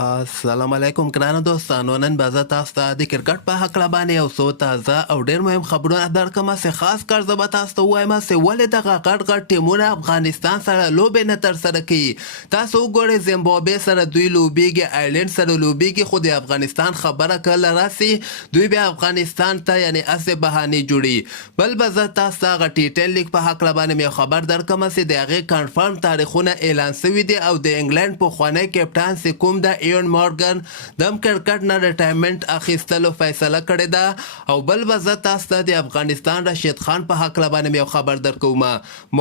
السلام علیکم ګرانو دوستانو. نن به زه تاسو ته د کرکټ په هکله باندې یو څو تازه او ډېر مهم خبرونه درکړم چې خاص کار زه به تاسو ته ووایم چې ولې دغه غټ غټ ټیمونه افغانستان سره لوبې نه ترسره کوي. تاسو وګورئ زیمبابوې سره دوی لوبیږي، آیرلینډ سره لوبیږي، خو د افغانستان خبره کله راسي دوی بیا افغانستان ته یعنې هسې بهانې جوړي. بل به زه تاسو ته هغه ټي10 لیګ په هکله باندې مې یو خبر درکړم چې د هغې کنفرم تاریخونه اعلان سوي دي او د انګلند پخوانی کپټان چې کوم ده ایون مورګن دم کرکټ نه ریټایرمنټ اخیستلو فیصله کړې ده. او بل به زه تاسو ته د افغانستان رشید خان په هکله باندې یو خبر درکوم.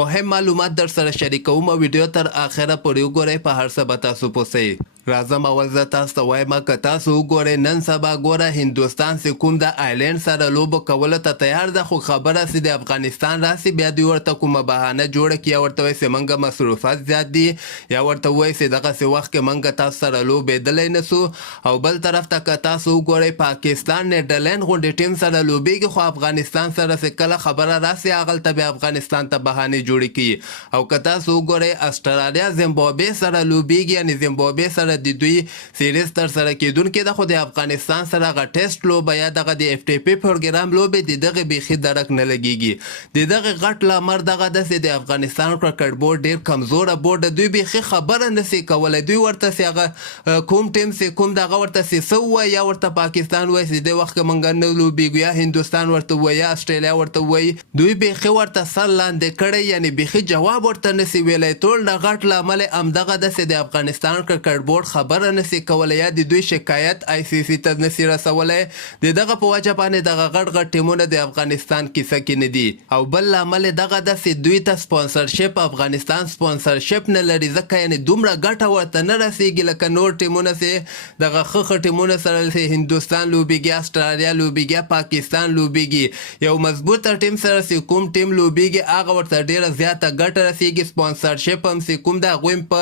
مهم معلومات در سره شریکوم. ویډیو تر اخره پورې وګورئ، په هر څه به تاسو پوهیږئ. راځم اول زه تاسو ته وایم که تاسو وګورئ نن سبا ګوره هندوستان چې کوم د آیرلینډ سره لوبو کولو ته تیار ده، خو خبره چې د افغانستان راسي بیا دوی ورته کومه بهانه جوړه کړي، یا ورته وایي چې موږ مصروفات زیات دي، یا ورته وایي چې دغسې وخت کې موږ تاسو سره لوبېدلی نه سو. او بل طرف ته که تاسو وګورئ پاکستان نیدرلینډ غوندې ټیم سره لوبېږي، خو افغانستان سره چې کله خبره راسي هغلته بیا افغانستان ته بهانې جوړې کړي. او که تاسو وګورئ استرالیا زیمبابوې سره لوبېږي، یعنې زیمبابوې سره د دوی سیریز تر سره کیدونکې ده، خو د افغانستان سره هغه ټیسټ لوبه یا دغه د اف ټي پي پروګرام لوبې د دغې بیخي درک نه لګیږي. د دغې غټ لامل دغه ده چې د افغانستان کرکټ بورډ ډېر کمزوره بورډ ده، دوی بیخي خبره نسي کولی. دوی ورته چې هغه کوم ټیم چې کوم دغه ورته چې څه ووایي، یا ورته پاکستان وایي چې دې وخت کې موږ نه لوبېږو، یا هندوستان ورته وایي، یا اسټرالیا ورته وایي، دوی بیخي ورته سر لاندې کړی، یعنې بیخي جواب ورته نسي ویلی. ټول نه غټ لامل همدغه ده چې د افغانستان کرکټ بورډ خبره نسي کولی، یا د دوی شکایت آی سی سی ته نسي رسولی. د دغه په وجه باندې دغه غټ غټ ټیمونه د افغانستان کیسه کې نه دي. او بل لامل دغه ده چې دوی ته سپانسرشپ افغانستان سپانسرشپ نه لري، ځکه یعنې دومره ګټه ورته نه رسیږي لکه نور ټیمونه چې دغه ښه ټیمونه سره چې هندوستان لوبېږي، اسټرالیا لوبېږي، پاکستان لوبېږي. یو مضبوطه ټیم سره چې کوم ټیم لوبېږي هغه ورته ډېره زیاته ګټه رسیږي. سپانسرشپ هم چې کوم د هغوی په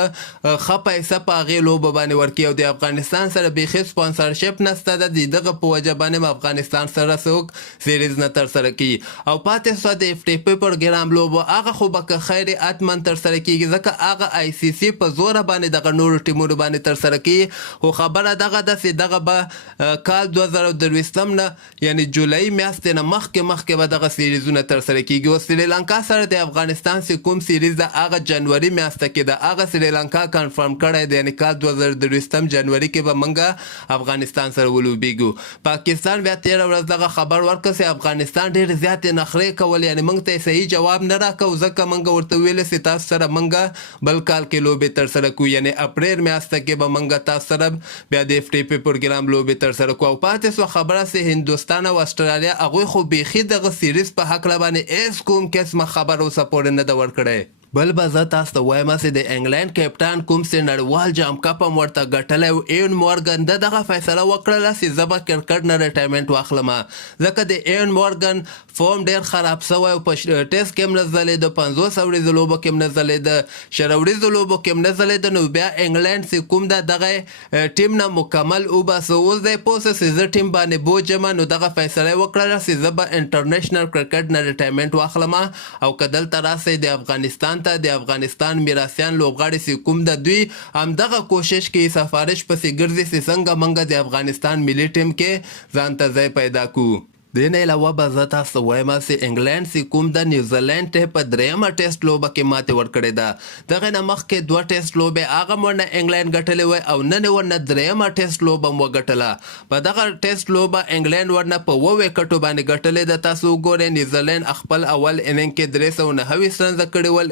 ښه پیسه په هغې لوبه باندې ورکوي. او د افغانستان سره بیخي سپانسرشپ نشته ده، د دغه په وجه باندې افغانستان سره څوک سیریز نه ترسره کوي. او پاتې شوه د اف ټي پي پروګرام لوبو، هغه خو به که خیر حتما ترسره کیږي، ځکه هغه آی سی سی په زوره باندې دغه نورو ټیمونو باندې ترسره کوي. خو خبره دغه ده چې دغه به کال 2023 نه یعنې جولای میاشتې نه مخکې به دغه سیریزونه ترسره کیږي. او سریلانکا سره د افغانستان چې کوم سیریز ده هغه جنوري میاشته کې ده، هغه سریلانکا کنفرم کړی دی، یعنې کال 2023 جنوري کې به موږ افغانستان سره ولوبېږو. پاکستان بیا تېره ورځ دغه خبر ورکړ چې افغانستان ډېرې زیاتې نخرې کولې، یعنې موږ ته یې صحیح جواب نه راکوو، ځکه موږ ورته ویلې چې تاسو سره موږ بل کال کې لوبې ترسره کوو، یعنې اپریل میاشته کې به موږ تاسو سره بیا د اف ټي پي پروګرام لوبې ترسره کوو. او پاتې شوه خبره چې هندوستان او اسټرالیا هغوی خو بیخي دغه سیریز په هکله باندې هېڅ کوم قسمه خبر اوسه پورې نه ده ورکړی. بل به زه تاسو ته وایم چې د انګلند کپټان کوم چې نړیوال جام کپ هم ورته ګټلی و، ایون مورګن ده دغه فیصله وکړله چې زه به کرکټ نه ریټایرمنټ واخلم، ځکه د ایون مورګن فورم ډېر خراب شوی او په ټیسټ کې هم نه ځلېده، 50 وریځو لوبو کې هم نه ځلېده، 100 وریځو لوبو کې هم نه ځلېده. نو بیا انګلند چې کوم ده دغه ټیم نه مکمل وباسه، اوس دی پوه شو چې زه ټیم باندې بوج یم. نو دغه فیصله یې وکړله چې زه به انټرنیشنل کرکټ نه ریټایرمنټ واخلم. او که دلته راسئ د افغانستان ته د افغانستان میراثیان لوبغاړي چې کوم د دوی همدغه کوشش کوي، سفارش پسې ګرځي چې څنګه موږ د افغانستان ملي ټیم کې ځان ته ځای پیدا کړو. دې نه علاوه به زه تاسو ته وایم چې انګلند چې کوم د نیوزیلینډ ته په درېیمه ټیسټ لوبه کې ماتې ورکړې ده. دغې نه مخکې 2 ټیسټ لوبې هغه هم ورنه انګلند ګټلې وی، او نن یې ورنه درېیمه ټیسټ لوبه هم وګټله. په دغه ټیسټ لوبه انګلند ورنه په 7 وکټو باندې ګټلې ده. تاسو وګورئ نیوزیلینډ خپل اول اننګ کې 329 رنزه کړي ول،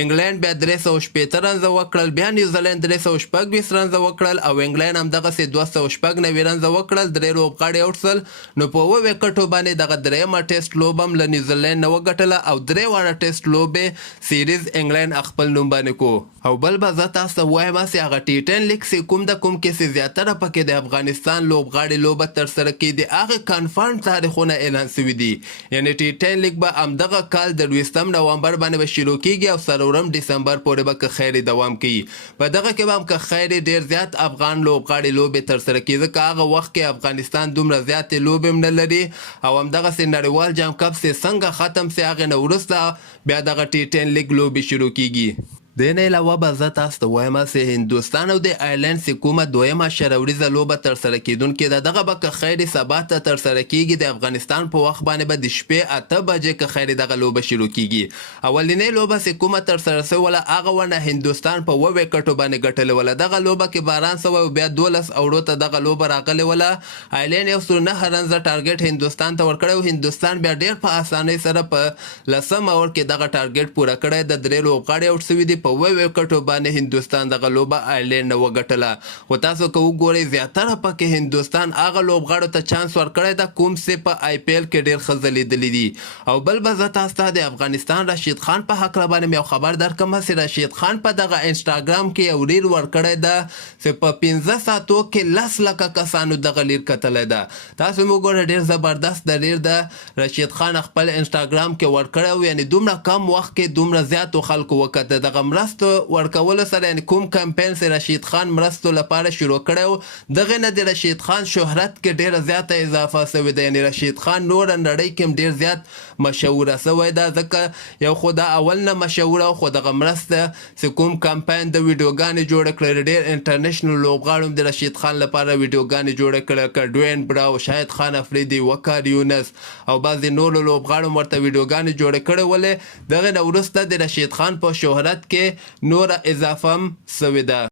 انګلند بیا 316 رنزه وکړل، بیا نیوزیلینډ 326 رنزه وکړل، او انګلند همدغسې 296 رنزه وکړل، 3 لوبغاړي اوټ شول. نو په 7 وکټو باندې دغه درېیمه ټیسټ لوبه هم له نیوزیلینډ نه وګټله، او 3 واړه ټیسټ لوبې سیریز انګلند خپل نوم باندې کو. او بل به زه تاسو ته وایم چې هغه ټي10 لیګ چې کوم د کوم کې چې زیاتره پکې د افغانستان لوبغاړي لوبه ترسره کوي، د هغې کنفرم تاریخونه اعلان سوي دي. یعنې ټي10 لیګ به همدغه کال د 20 نومبر باندې به شروع کیږي او څلورم ډسمبر پورې به که خیر دوام کوي. په دغه کې به هم که خیر ډېر زیات افغان لوبغاړي لوبې ترسره کوي، ځکه هغه وخت کې افغانستان دومره زیاتې لوبې هم نه لري. او همدغسې نړیوال جام کپ چې څنګه ختم سي هغې نه وروسته بیا دغه ټي10 لیګ لوبې شروع کیږي. د نه علاوه به زه تاسو ته وایم چې هندوستان او د آیرلند چې کومه دویمه شروریزه لوبه ترسره کیدونکې ده دغه به که خیر سبا ته ترسره کیږي د افغانستان په وخت باندې به د شپې 8 بجې که خیر دغه لوبه شروع کیږي اولینۍ لوبه چې کومه ترسره سوله هغه ونه هندوستان په 9 وکټو باندې ګټلې وله دغه لوبه کې باران سوی او بیا 12 اوړو ته دغه لوبه راغلې وله آیرلند 109 رنزه ټارګټ هندوستان ته ورکړی او هندوستان بیا ډیر په اسانۍ سره په 10 اوور کې دغه ټارګټ پوره کړی د درې لوبغاړي اوټ سوي دي په 9 وکټو باندې هندوستان دغه لوبه آیرلند نه وګټله خو تاسو که وګورئ زیاتره پکې هندوستان هغه لوبغاړو ته چانس ورکړی ده کوم چې په آی پی ایل کې ډېر ښه ځلېدلي دي او بل به زه تاسو ته د افغانستان رشید خان په هکله باندې یو خبر درکړم چې رشید خان په دغه انسټاګرام کې یو ریل ورکړی ده چې په 15 ساعتو کې 10 لکه کسانو دغه ریل کتلی ده تاسو مو ګوره ډېر زبردست د ریل د رشید خان خپل انسټاګرام کې ورکړی و یعنې دومره کم وخت کې دومره زیاتو خلکو وکته دغه مرستو ورکولو سره یعنې کوم کمپین چې رشید خان مرستو لپاره شروع کړی و دغې نه د رشید خان شهرت کې ډېره زیاته اضافه سوې ده یعنې رشید خان نوره نړۍ کې هم ډېر زیات مشهوره سوی ده ځکه یو خو دا اول نه مشهوره خو دغه مرسته چې کوم کمپین د ویډیوګانې جوړه کړې ډېر انټرنیشنل لوبغاړو هم د رشید خان لپاره ویډیوګانې جوړه کړه لکه ډوین براو شاهد خان افریدي وقار یونس او بعضې نورو لوبغاړو هم ورته ویډیوګانې جوړې کړې ولې دغې نه وروسته د رشید خان په شهرت کې نوره اضافه هم سوې ده